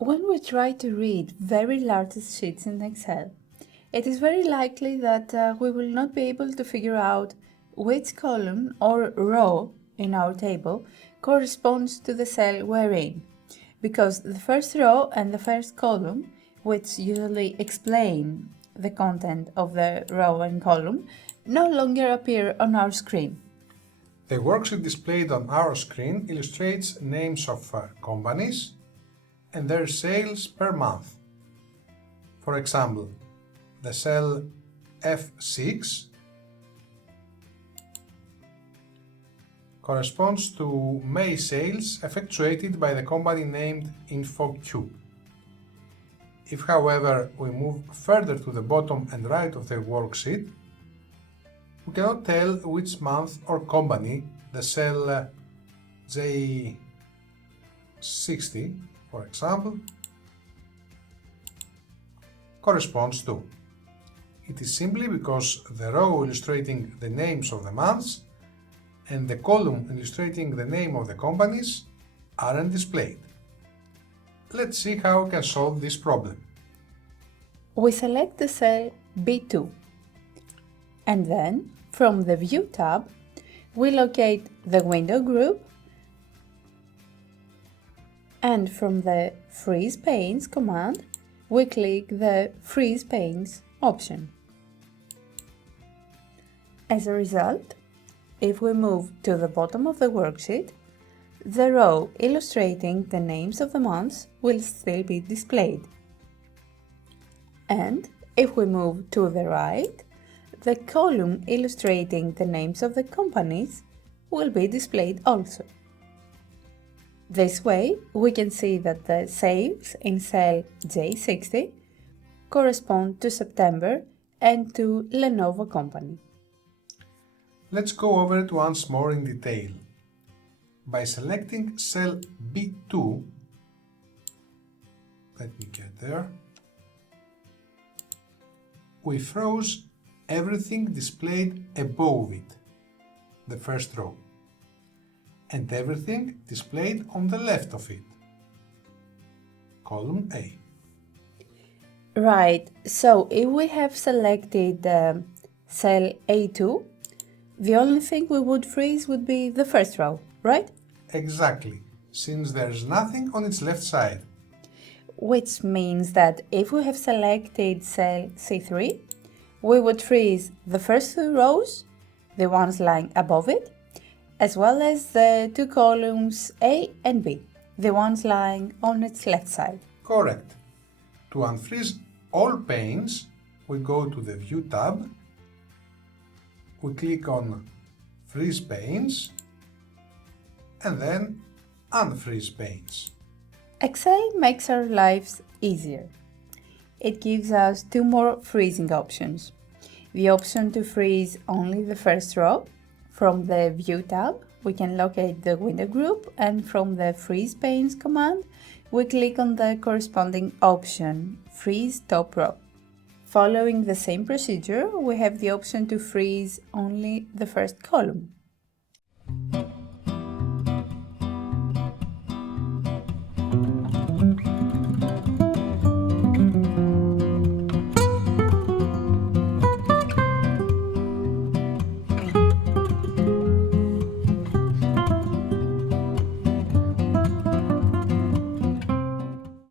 When we try to read very large sheets in Excel, it is very likely that we will not be able to figure out which column or row in our table corresponds to the cell we're in, because the first row and the first column, which usually explain the content of the row and column, no longer appear on our screen. The worksheet displayed on our screen illustrates names of companies and their sales per month. For example, the cell F6 corresponds to May sales effectuated by the company named InfoQ. If, however, we move further to the bottom and right of the worksheet, we cannot tell which month or company the cell J60, for example, corresponds to. It is simply because the row illustrating the names of the months and the column illustrating the name of the companies aren't displayed. Let's see how we can solve this problem. We select the cell B2 and then, from the View tab, we locate the window group, and from the Freeze Panes command, we click the Freeze Panes option. As a result, if we move to the bottom of the worksheet, the row illustrating the names of the months will still be displayed. And if we move to the right, the column illustrating the names of the companies will be displayed also. This way, we can see that the sales in cell J60 correspond to September and to Lenovo company. Let's go over it once more in detail. By selecting cell B2, let me get there, we froze everything displayed above it, the first row, and everything displayed on the left of it, column A. Right, so if we have selected cell A2, the only thing we would freeze would be the first row, right? Exactly, since there's nothing on its left side. Which means that if we have selected cell C3, we would freeze the first two rows, the ones lying above it, as well as the two columns A and B, the ones lying on its left side. Correct. To unfreeze all panes, we go to the View tab, we click on Freeze Panes, and then Unfreeze Panes. Excel makes our lives easier. It gives us two more freezing options. The option to freeze only the first row. From the View tab, we can locate the window group, and from the Freeze Panes command, we click on the corresponding option, Freeze Top Row. Following the same procedure, we have the option to freeze only the first column.